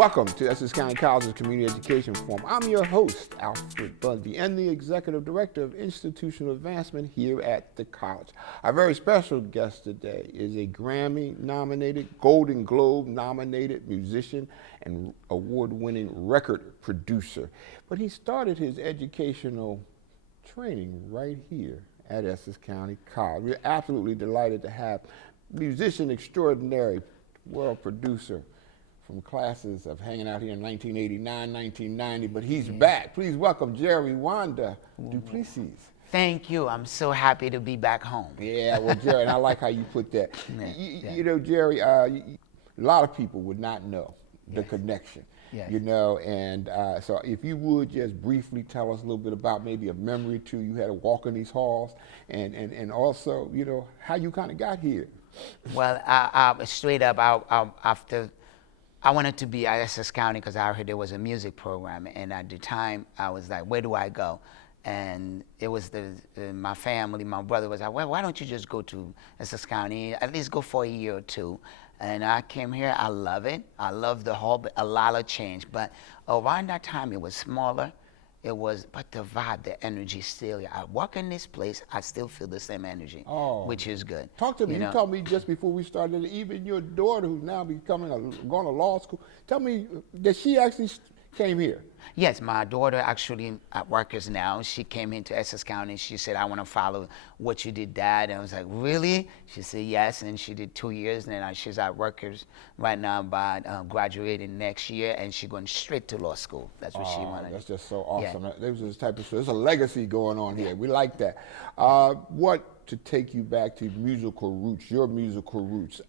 Welcome to Essex County College's Community Education Forum. I'm your host, Alfred Bundy, and the Executive Director of Institutional Advancement here at the college. Our very special guest today is a Grammy-nominated, Golden Globe-nominated musician and award-winning record producer. But he started his educational training right here at Essex County College. We're absolutely delighted to have musician extraordinary, world producer, from classes of hanging out here in 1989, 1990, but he's back. Please welcome Jerry Wonda Duplessis. Thank you. I'm so happy to be back home. Yeah, well, Jerry, and I like how you put that. You know, Jerry, a lot of people would not know the connection, you know, and so if you would just briefly tell us a little bit about maybe a memory too, you had to walk in these halls, and also, you know, how you kind of got here. Well, straight up, after I wanted to be at Essex County because I heard there was a music program, and at the time I was like, where do I go? And it was my family, my brother was like, well, why don't you just go to Essex County, at least go for a year or two? And I came here, I love it. I love the whole, a lot of change. But around that time, it was smaller. But the vibe, the energy still, I walk in this place, I still feel the same energy, which is good. Talk to me, you told me just before we started, even your daughter who's now going to law school, tell me that she actually came here. Yes, my daughter actually at Rutgers now. She came into Essex County. She said, I want to follow what you did, Dad. And I was like, really? She said, yes. And she did 2 years. And then she's at Rutgers right now, graduating next year. And she's going straight to law school. That's what she wanted. That's just so awesome. Yeah. There's this type of, there's a legacy going on here. We like that. To take you back to musical roots, your musical roots.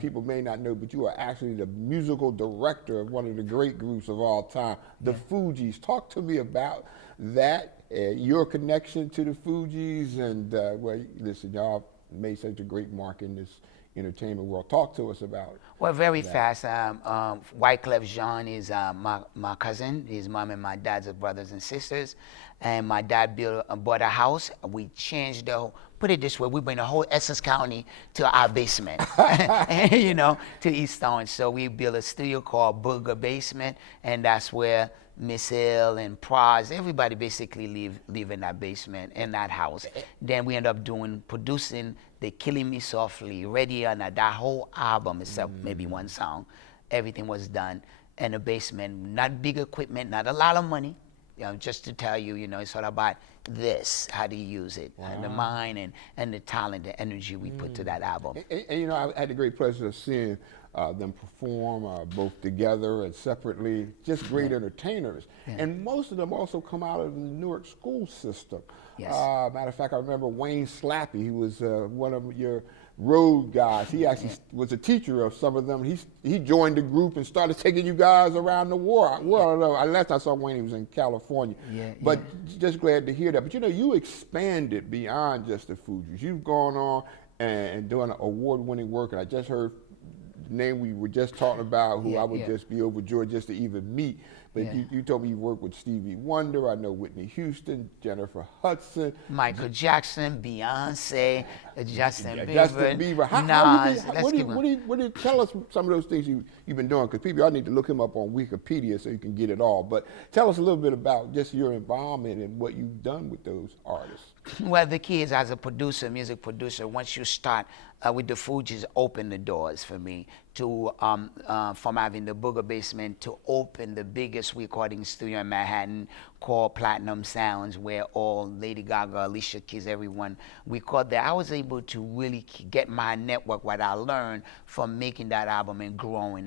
People may not know, but you are actually the musical director of one of the great groups of all time, the Fugees. Talk to me about that, your connection to the Fugees, and well, listen, y'all made such a great mark in this entertainment world. Talk to us about it. Well, very fast. Wyclef Jean is my cousin. His mom and my dad's are brothers and sisters. And my dad bought a house. We changed put it this way, we bring the whole Essex County to our basement, you know, to East Orange. So we built a studio called Booger Basement, and that's where Miss Hill and Praz, everybody basically live in that basement, in that house. Then we end up producing the Killing Me Softly, Ready or Not, that whole album, except maybe one song. Everything was done in a basement, not big equipment, not a lot of money. You know, just to tell you, you know, it's all about this, how to use it, and the mind and the talent, the energy we put to that album. And you know, I had the great pleasure of seeing them perform both together and separately, just great entertainers. And most of them also come out of the Newark school system. Matter of fact, I remember Wayne Slappy, he was one of your road guys. He actually was a teacher of some of them. He joined the group and started taking you guys around the world. Well, last I saw Wayne, he was in California. But just glad to hear that. But you know, you expanded beyond just the Fugees. You've gone on and doing award-winning work, and I just heard the name we were just talking about, who I would just be overjoyed just to even meet. But you told me you worked with Stevie Wonder, I know Whitney Houston, Jennifer Hudson, Michael Jackson, Beyonce, Justin Bieber. Justin Bieber. What do you tell us some of those things you've been doing? Because people, I need to look him up on Wikipedia so you can get it all. But tell us a little bit about just your involvement and what you've done with those artists. Well, the key is, as a producer, music producer, once you start with the Fugees, open the doors for me to from having the Booger Basement to open the biggest recording studio in Manhattan called Platinum Sounds, where all Lady Gaga, Alicia Keys, everyone record there. I was able to really get my network, what I learned from making that album and growing,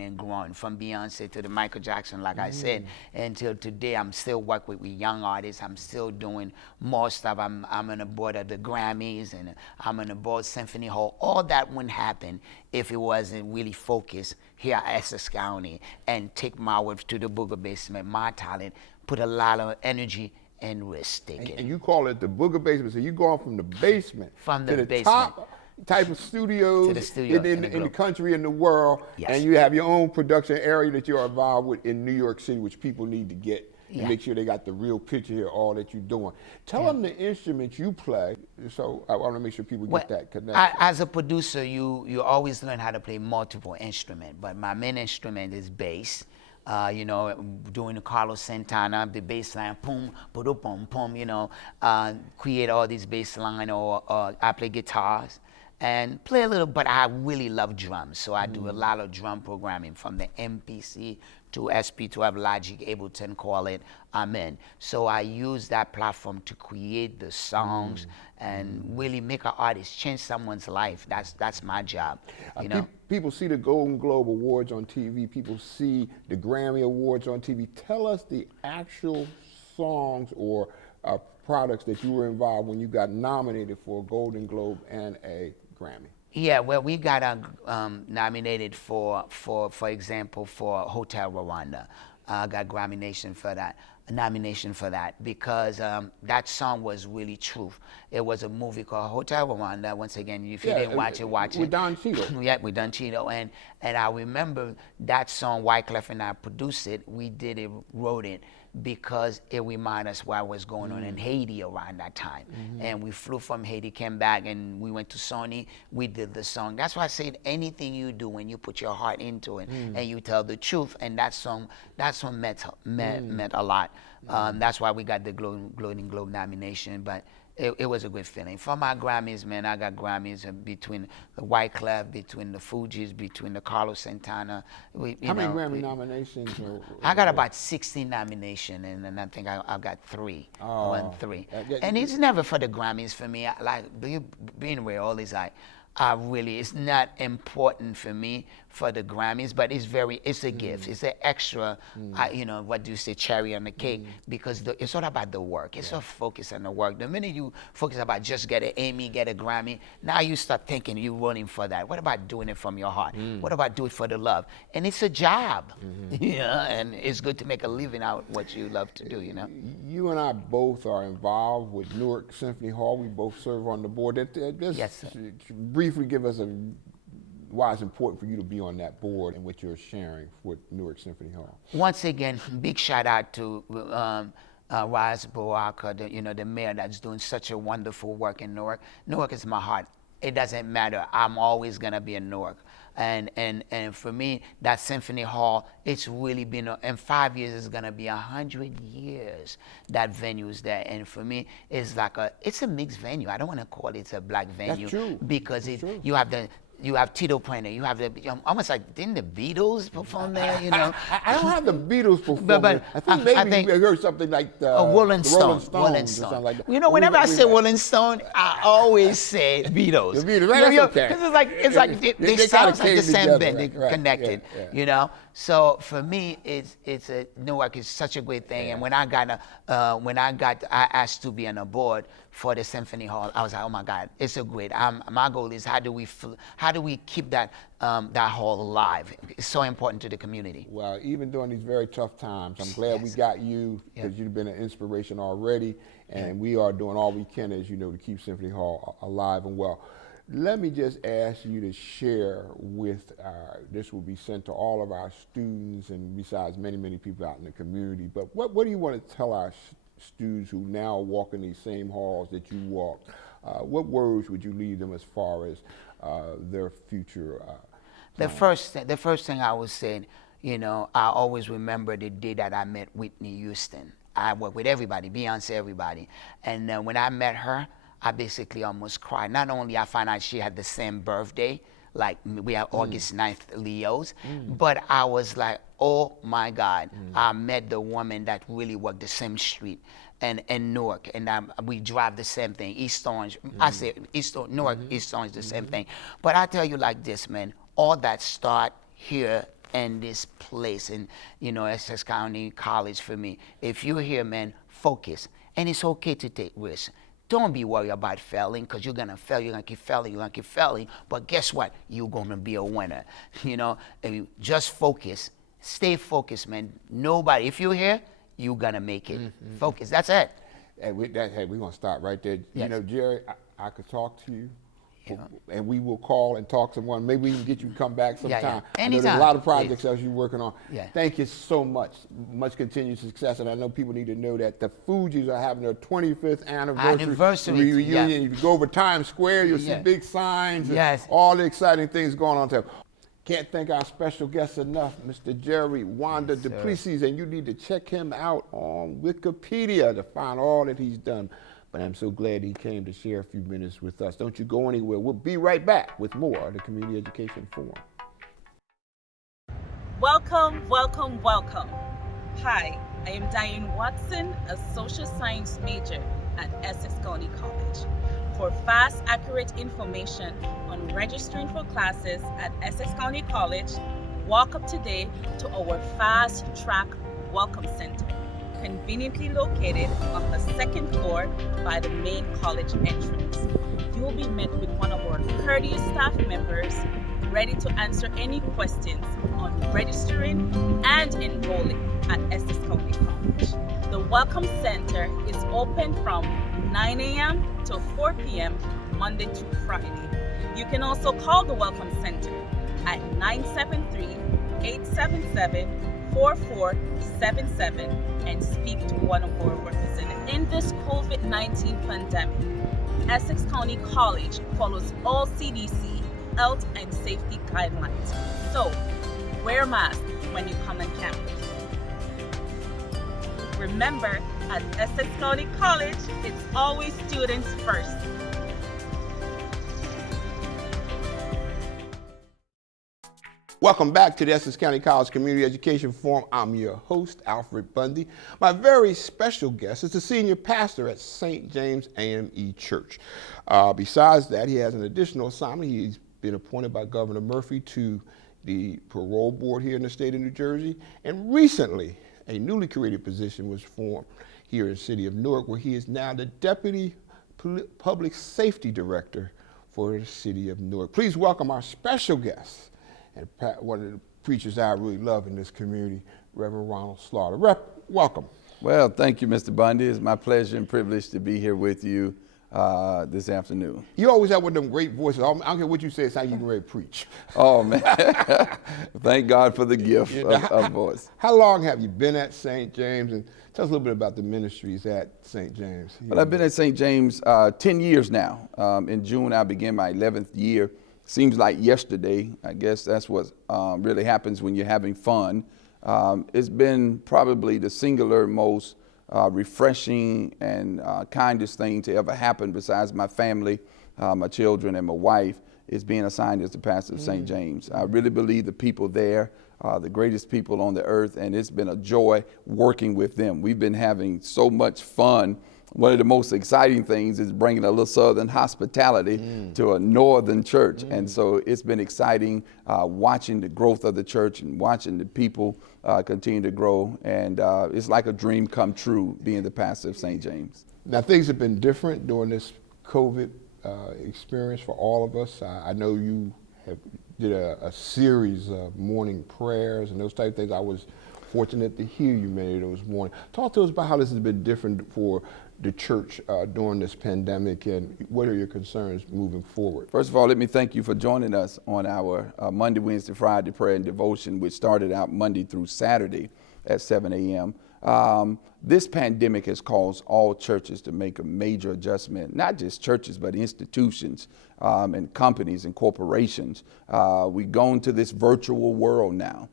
from Beyonce to the Michael Jackson, like I said, until today. I'm still working with young artists. I'm still doing more stuff. I'm on the board of the Grammys, and I'm on the board of Symphony Hall. All that wouldn't happen if it wasn't really focused here at Essex County and take my work to the Booger Basement, my talent, put a lot of energy and risk taking. And you call it the Booger Basement, so you're going from the basement to the top type of studios in the country and the world, and you have your own production area that you're involved with in New York City, which people need to get and make sure they got the real picture here, all that you're doing. Tell them the instruments you play, so I want to make sure people get that connection. As a producer, you always learn how to play multiple instruments, but my main instrument is bass. you know, doing the Carlos Santana, the bass line, boom, boom, boom, you know, create all these bass line, or I play guitars and play a little, but I really love drums. So I do a lot of drum programming from the MPC to SP12, Logic, Ableton, call it, I'm in. So I use that platform to create the songs and really make an artist, change someone's life. That's my job, you know. People see the Golden Globe Awards on TV. People see the Grammy Awards on TV. Tell us the actual songs or products that you were involved when you got nominated for a Golden Globe and a Grammy. Yeah, well, we got nominated for example, for Hotel Rwanda. I got nomination for that because that song was really true. It was a movie called Hotel Rwanda. Once again, if you didn't watch it, watch it. With Don Cheadle. Yeah, with Don Cheadle. And I remember that song, Wyclef and I produced it. We did it, wrote it, because it reminded us what was going on in Haiti around that time. And we flew from Haiti, came back, and we went to Sony. We did the song. That's why I said anything you do when you put your heart into it and you tell the truth, and that song meant a lot. That's why we got the Golden Globe nomination. But it was a good feeling. For my Grammys, man, I got Grammys between the Wyclef, between the Fugees, between the Carlos Santana. How many Grammy nominations? I got about 16 nominations, and then I think I got 3. I won 3. And it's never for the Grammys for me. Being where all these it's not important for me for the Grammys, but it's a gift. It's an extra, you know, what do you say, cherry on the cake, because it's all about the work. It's all focused on the work. The minute you focus about just get an AME, get a Grammy, now you start thinking you're running for that. What about doing it from your heart? What about do it for the love? And it's a job, yeah, and it's good to make a living out what you love to do, you know? You and I both are involved with Newark Symphony Hall. We both serve on the board. Yes, sir. Briefly give us why it's important for you to be on that board and what you're sharing with Newark Symphony Hall. Once again, big shout out to Raz Baraka, the mayor that's doing such a wonderful work in Newark. Newark is my heart. It doesn't matter. I'm always gonna be in Newark. And for me, that Symphony Hall, it's really been, in 5 years, it's gonna be 100 years that venue's there. And for me, it's like it's a mixed venue. I don't wanna call it a black venue. That's true. Because you have Tito Puente, you have almost like, didn't the Beatles perform there, you know? I don't have the Beatles perform but I think we heard something like the Rolling Stones. or something like that. You know, whenever I say Rolling Stone, I always say Beatles. The Beatles, right? That's okay. Because they sound like the same thing, they right, connected, you know? So for me, Newark is such a great thing. And when I got asked to be on a board for the Symphony Hall, I was like, oh my God, it's so great. My goal is how do we keep that hall alive? It's so important to the community. Well, even during these very tough times, I'm glad we got you, because you've been an inspiration already, and we are doing all we can, as you know, to keep Symphony Hall alive and well. Let me just ask you to share with this will be sent to all of our students, and besides many, many people out in the community, but what do you want to tell our students who now walk in these same halls that you walked? What words would you leave them as far as their future? The first thing I would say, you know, I always remember the day that I met Whitney Houston. I work with everybody, Beyonce, everybody. And when I met her, I basically almost cried. Not only I found out she had the same birthday, like we have August 9th Leos, but I was like, oh my God, I met the woman that really worked the same street and Newark, and we drive the same thing, East Orange. I say Newark, East Orange, the same thing. But I tell you like this, man, all that start here in this place, in, you know, Essex County College for me. If you're here, man, focus. And it's okay to take risks. Don't be worried about failing, because you're going to fail. You're going to keep failing. You're going to keep failing. But guess what? You're going to be a winner. You know, and you just focus. Stay focused, man. Nobody, if you're here, you're going to make it. Focus. That's it. Hey, we're going to stop right there. Yes. You know, Jerry, I could talk to you. And we will call and talk to one. Maybe we can get you to come back sometime. Yeah. I know there's a lot of projects that you're working on. Yeah. Thank you so much. Much continued success. And I know people need to know that the Fugees are having their 25th anniversary reunion. If you go over Times Square, you'll see big signs and all the exciting things going on there. Can't thank our special guest enough, Mr. Jerry Wonda Duplessis, and you need to check him out on Wikipedia to find all that he's done. But I'm so glad he came to share a few minutes with us. Don't you go anywhere. We'll be right back with more of the Community Education Forum. Welcome, welcome, welcome. Hi, I am Diane Watson, a social science major at Essex County College. For fast, accurate information on registering for classes at Essex County College, walk up today to our Fast Track Welcome Center, conveniently located on the second floor by the main college entrance. You will be met with one of our courteous staff members ready to answer any questions on registering and enrolling at Essex County College. The Welcome Center is open from 9 a.m. to 4 p.m. Monday through Friday. You can also call the Welcome Center at 973-877-4477 and speak to one of our representatives. In this COVID-19 pandemic, Essex County College follows all CDC health and safety guidelines. So, wear a mask when you come on campus. Remember, at Essex County College, it's always students first. Welcome back to the Essex County College Community Education Forum. I'm your host, Alfred Bundy. My very special guest is the senior pastor at St. James AME Church. Besides that, he has an additional assignment. He's been appointed by Governor Murphy to the parole board here in the state of New Jersey. And recently, a newly created position was formed here in the city of Newark, where he is now the Deputy Public Safety Director for the city of Newark. Please welcome our special guest and one of the preachers I really love in this community, Rev Ronald Slaughter. Rep, welcome. Well, thank you, Mr. Bundy. It's my pleasure and privilege to be here with you this afternoon. You always have one of them great voices. I don't care what you say, it's how you can really preach. Oh, man. Thank God for the gift of voice. How long have you been at St. James? And tell us a little bit about the ministries at St. James. Well, I've been at St. James 10 years now. In June, I began my 11th year. Seems like yesterday. I guess that's what really happens when you're having fun. It's been probably the singular most refreshing and kindest thing to ever happen besides my family, my children, and my wife, is being assigned as the pastor of St. James. I really believe the people there are the greatest people on the earth, and it's been a joy working with them. We've been having so much fun. One of the most exciting things is bringing a little southern hospitality to a northern church. And so it's been exciting watching the growth of the church and watching the people continue to grow. And it's like a dream come true being the pastor of St. James. Now, things have been different during this COVID experience for all of us. I know you did a series of morning prayers and those type of things. I was fortunate to hear you many of those mornings. Talk to us about how this has been different for the church during this pandemic, and what are your concerns moving forward? First of all, let me thank you for joining us on our Monday, Wednesday, Friday prayer and devotion, which started out Monday through Saturday at 7 a.m. This pandemic has caused all churches to make a major adjustment, not just churches, but institutions and companies and corporations. We've gone to this virtual world now.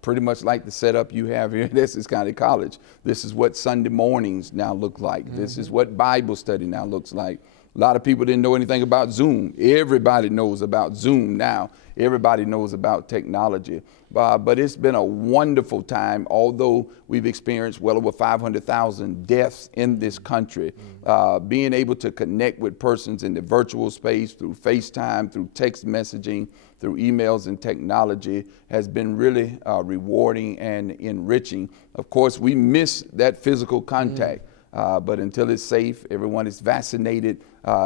Pretty much like the setup you have here at Essex County College. This is what Sunday mornings now look like. This is what Bible study now looks like. A lot of people didn't know anything about Zoom. Everybody knows about Zoom now. Everybody knows about technology. But it's been a wonderful time, although we've experienced well over 500,000 deaths in this country. Being able to connect with persons in the virtual space through FaceTime, through text messaging, through emails and technology has been really rewarding and enriching. Of course, we miss that physical contact. But until it's safe, everyone is vaccinated,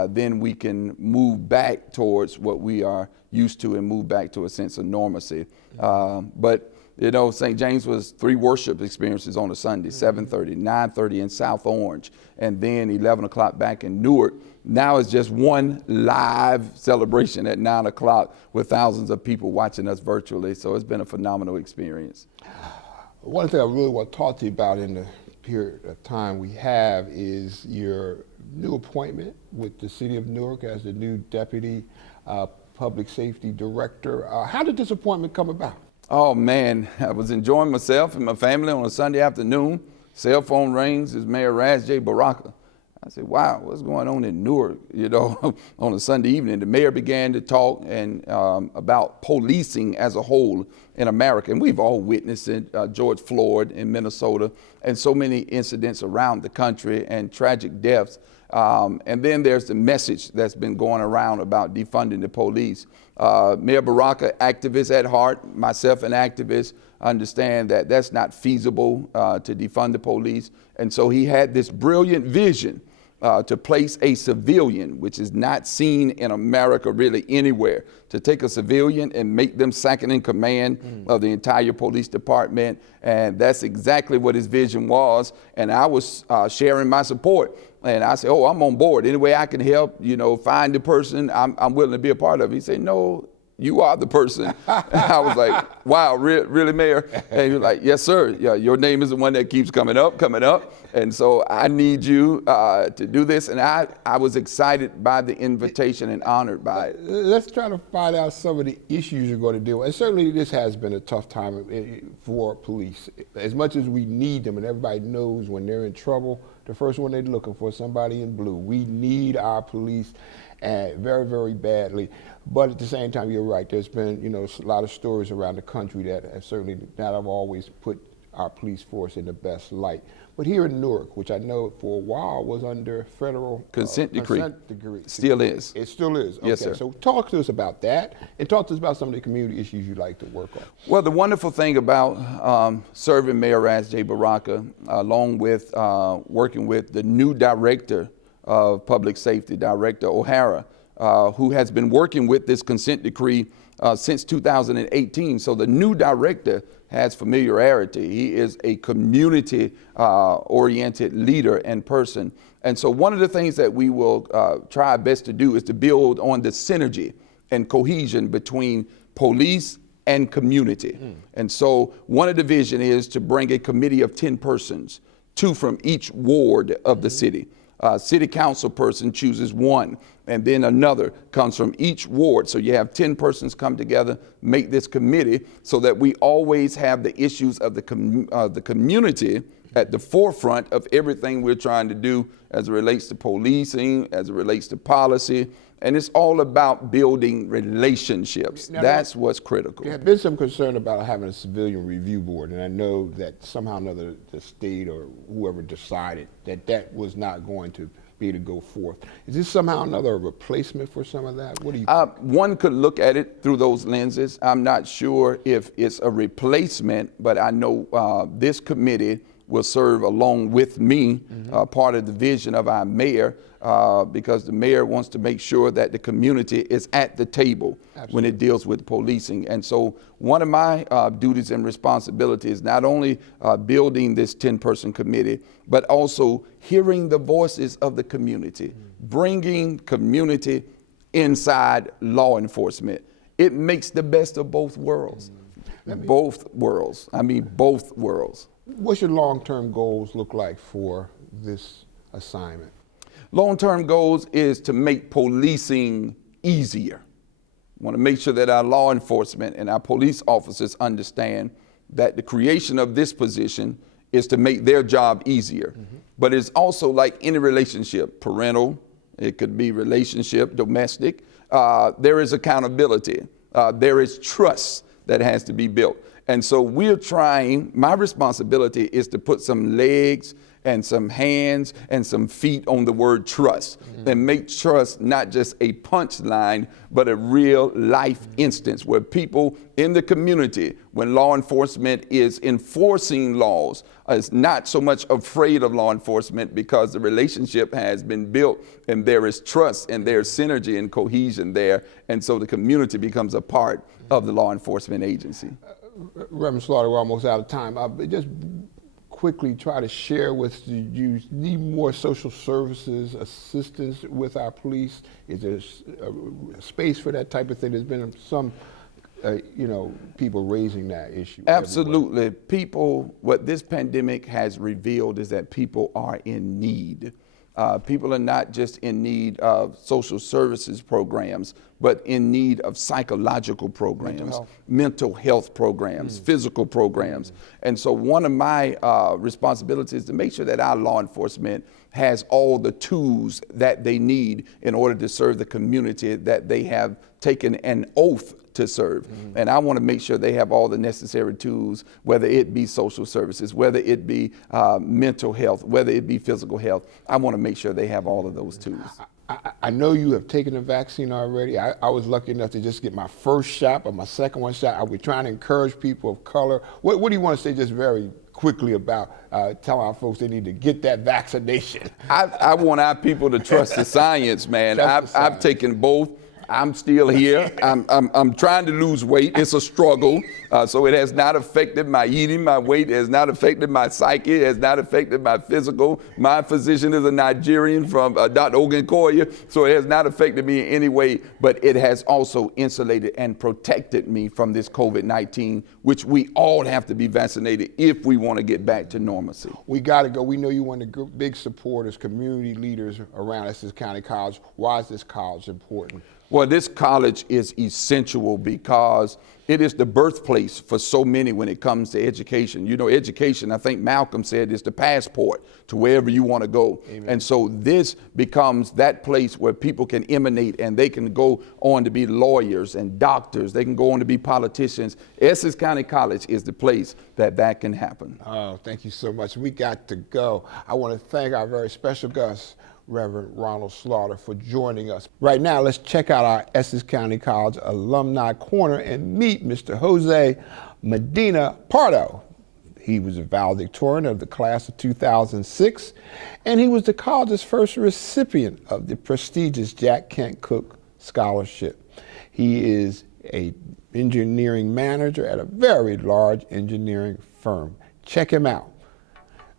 then we can move back towards what we are used to and move back to a sense of normalcy. But you know, St. James was 3 worship experiences on a Sunday, 7:30, 9:30 in South Orange, and then 11 o'clock back in Newark. Now it's just one live celebration at 9 o'clock with thousands of people watching us virtually. So it's been a phenomenal experience. One thing I really want to talk to you about in the period of time we have is your new appointment with the city of Newark as the new deputy public safety director. How did this appointment come about? Oh man, I was enjoying myself and my family on a Sunday afternoon. Cell phone rings, it's Mayor Raz J. Baraka. I said, wow, what's going on in Newark, on a Sunday evening? The mayor began to talk about policing as a whole in America. And we've all witnessed it, George Floyd in Minnesota, and so many incidents around the country and tragic deaths. And then there's the message that's been going around about defunding the police. Mayor Baraka, activist at heart, myself an activist, understand that that's not feasible to defund the police. And so he had this brilliant vision to place a civilian, which is not seen in America really anywhere, to take a civilian and make them second in command of the entire police department. And that's exactly what his vision was. And I was sharing my support. And I said, oh, I'm on board. Any way I can help, find the person, I'm willing to be a part of it. He said, no, you are the person. And I was like, wow, really, Mayor? And he was like, yes, sir. Yeah, your name is the one that keeps coming up. And so I need you to do this. And I was excited by the invitation and honored by it. Let's try to find out some of the issues you're going to deal with. And certainly this has been a tough time for police. As much as we need them, and everybody knows when they're in trouble, the first one they're looking for is somebody in blue. We need our police very, very badly. But at the same time, you're right. There's been, a lot of stories around the country that have certainly not have always put our police force in the best light. But here in Newark, which I know for a while was under federal consent decree. Still is. It still is. Okay. Yes, sir. So talk to us about that, and talk to us about some of the community issues you'd like to work on. Well, the wonderful thing about serving Mayor Raz J. Baraka, along with working with the new director of public safety, Director O'Hara, who has been working with this consent decree since 2018. So the new director has familiarity. He is a community-oriented leader and person. And so one of the things that we will try our best to do is to build on the synergy and cohesion between police and community. And so one of the vision is to bring a committee of 10 persons, 2 from each ward of the city. City council person chooses 1, and then another comes from each ward. So you have 10 persons come together, make this committee, so that we always have the issues of the community at the forefront of everything we're trying to do as it relates to policing, as it relates to policy. And it's all about building relationships. Now, that's what's critical. There have been some concern about having a civilian review board, and I know that somehow or another the state or whoever decided that was not going to be able to go forth. Is this somehow or another a replacement for some of that? What do you think? One could look at it through those lenses. I'm not sure if it's a replacement, but I know this committee will serve along with me, part of the vision of our mayor, because the mayor wants to make sure that the community is at the table when it deals with policing. And so one of my duties and responsibilities is not only building this 10-person committee, but also hearing the voices of the community, bringing community inside law enforcement. It makes the best of both worlds. Both worlds. I mean, both worlds. What's your long-term goals look like for this assignment? Long-term goals is to make policing easier. We want to make sure that our law enforcement and our police officers understand that the creation of this position is to make their job easier. But it's also like any relationship, parental, it could be relationship, domestic. There is accountability. There is trust that has to be built. And so we're trying, my responsibility is to put some legs and some hands and some feet on the word trust and make trust not just a punchline, but a real life instance where people in the community, when law enforcement is enforcing laws, is not so much afraid of law enforcement because the relationship has been built and there is trust and there's synergy and cohesion there. And so the community becomes a part of the law enforcement agency. Rev Slaughter, we're almost out of time. Just quickly try to share with you, need more social services assistance with our police? Is there a space for that type of thing? There's been some, people raising that issue. Absolutely. Everywhere. What this pandemic has revealed is that people are in need. People are not just in need of social services programs, but in need of psychological programs, mental health programs, physical programs. And so one of my responsibilities is to make sure that our law enforcement has all the tools that they need in order to serve the community that they have taken an oath to serve. And I want to make sure they have all the necessary tools, whether it be social services, whether it be mental health, whether it be physical health. I want to make sure they have all of those tools. I know you have taken the vaccine already. I was lucky enough to just get my first shot, but my second one shot. I was trying to encourage people of color. What do you want to say just very quickly about telling our folks they need to get that vaccination? I want our people to trust the science, man. I've taken both. I'm still here. I'm trying to lose weight. It's a struggle. So it has not affected my eating. My weight has not affected my psyche. It has not affected my physical. My physician is a Nigerian from Dr. Ogunkoya. So it has not affected me in any way, but it has also insulated and protected me from this COVID-19, which we all have to be vaccinated if we want to get back to normalcy. We got to go. We know you're one of the big supporters, community leaders around Essex County College. Why is this college important? Well, this college is essential because it is the birthplace for so many when it comes to education. You know, education, I think Malcolm said, is the passport to wherever you want to go. Amen. And so this becomes that place where people can emanate and they can go on to be lawyers and doctors. They can go on to be politicians. Essex County College is the place that can happen. Oh, thank you so much. We got to go. I want to thank our very special guest, Rev Ronald Slaughter, for joining us. Right now, let's check out our Essex County College Alumni Corner and meet Mr. Jose Medina Pardo. He was a valedictorian of the class of 2006, and he was the college's first recipient of the prestigious Jack Kent Cooke Scholarship. He is an engineering manager at a very large engineering firm. Check him out.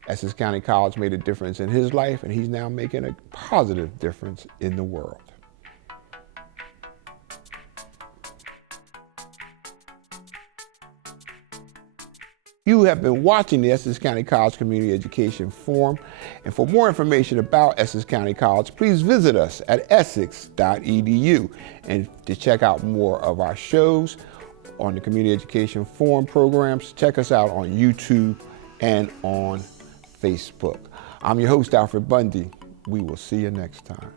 Essex County College made a difference in his life, and he's now making a positive difference in the world. You have been watching the Essex County College Community Education Forum, and for more information about Essex County College, please visit us at essex.edu. And to check out more of our shows on the Community Education Forum programs, check us out on YouTube and on Facebook. I'm your host, Alfred Bundy. We will see you next time.